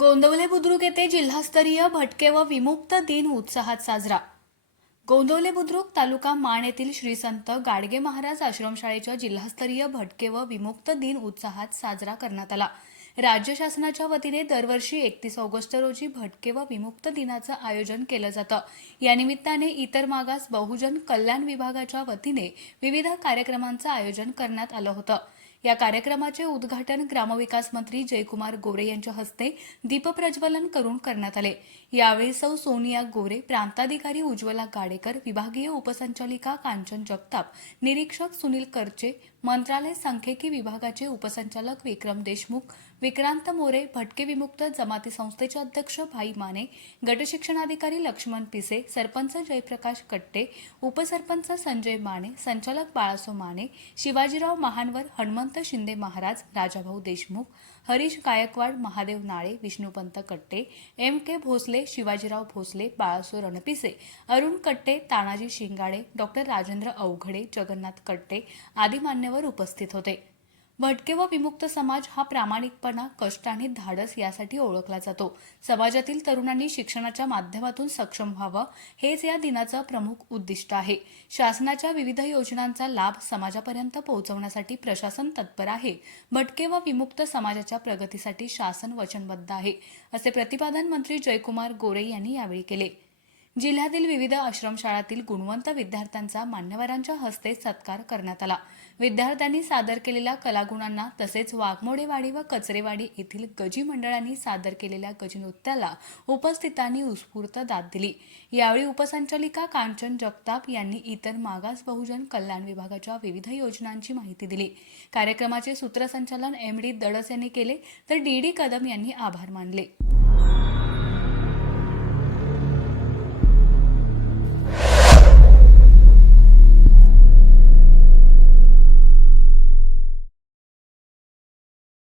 गोंदवले बुद्रुक येथे जिल्हास्तरीय भटके व विमुक्त दिन उत्साहात साजरा। गोंदवले बुद्रुक तालुका माण येथील श्री संत गाडगे महाराज आश्रमशाळेच्या जिल्हास्तरीय भटके व विमुक्त दिन उत्साहात साजरा करण्यात आला। राज्य शासनाच्या वतीने दरवर्षी 31 ऑगस्ट रोजी भटके व विमुक्त दिनाचं आयोजन केलं जातं। या निमित्ताने इतर मागास बहुजन कल्याण विभागाच्या वतीने विविध कार्यक्रमांचं आयोजन करण्यात आलं होतं। या कार्यक्रमाचे उद्घाटन ग्रामविकास मंत्री जयकुमार गोरे यांच्या हस्ते दीपप्रज्वलन करून करण्यात आले। यावेळी सौ सोनिया गोरे, प्रांताधिकारी उज्ज्वला गाडेकर, विभागीय उपसंचालिका कांचन जगताप, निरीक्षक सुनील करचे, मंत्रालय सांख्यिकी विभागाचे उपसंचालक विक्रम देशमुख, विक्रांत मोरे, भटके विमुक्त जमाती संस्थेचे अध्यक्ष भाई माने, गटशिक्षणाधिकारी लक्ष्मण पिसे, सरपंच जयप्रकाश कट्टे, उपसरपंच संजय माने, संचालक बाळासो माने, शिवाजीराव महानवर, हनुमंत शिंदे महाराज, राजाभाऊ देशमुख, हरीश गायकवाड, महादेव नाळे, विष्णुपंत कट्टे, एम के भोसले, शिवाजीराव भोसले, बाळासो रणपिसे, अरुण कट्टे, तानाजी शिंगाडे, डॉक्टर राजेंद्र अवघडे, जगन्नाथ कट्टे आदी मान्यवर उपस्थित होते। भटके व विमुक्त समाज हा प्रामाणिकपणा, कष्ट आणि धाडस यासाठी ओळखला जातो। समाजातील तरुणांनी शिक्षणाच्या माध्यमातून सक्षम व्हावं हेच या दिनाचं प्रमुख उद्दिष्ट आहे। शासनाच्या विविध योजनांचा लाभ समाजापर्यंत पोहोचवण्यासाठी प्रशासन तत्पर आहे। भटके व विमुक्त समाजाच्या प्रगतीसाठी शासन वचनबद्ध आहे, असे प्रतिपादन मंत्री जयकुमार गोरे यांनी यावेळी केले। जिल्ह्यातील विविध आश्रमशाळांतील गुणवंत विद्यार्थ्यांचा मान्यवरांच्या हस्ते सत्कार करण्यात आला। विद्यार्थ्यांनी सादर केलेल्या कलागुणांना तसेच वाघमोडेवाडी व कचरेवाडी येथील गजी मंडळांनी सादर केलेल्या गजी नृत्याला उपस्थितांनी उत्स्फूर्त दाद दिली। यावेळी उपसंचालिका कांचन जगताप यांनी इतर मागास बहुजन कल्याण विभागाच्या विविध योजनांची माहिती दिली। कार्यक्रमाचे सूत्रसंचालन एम डी दडस यांनी केले, तर डी डी कदम यांनी आभार मानले।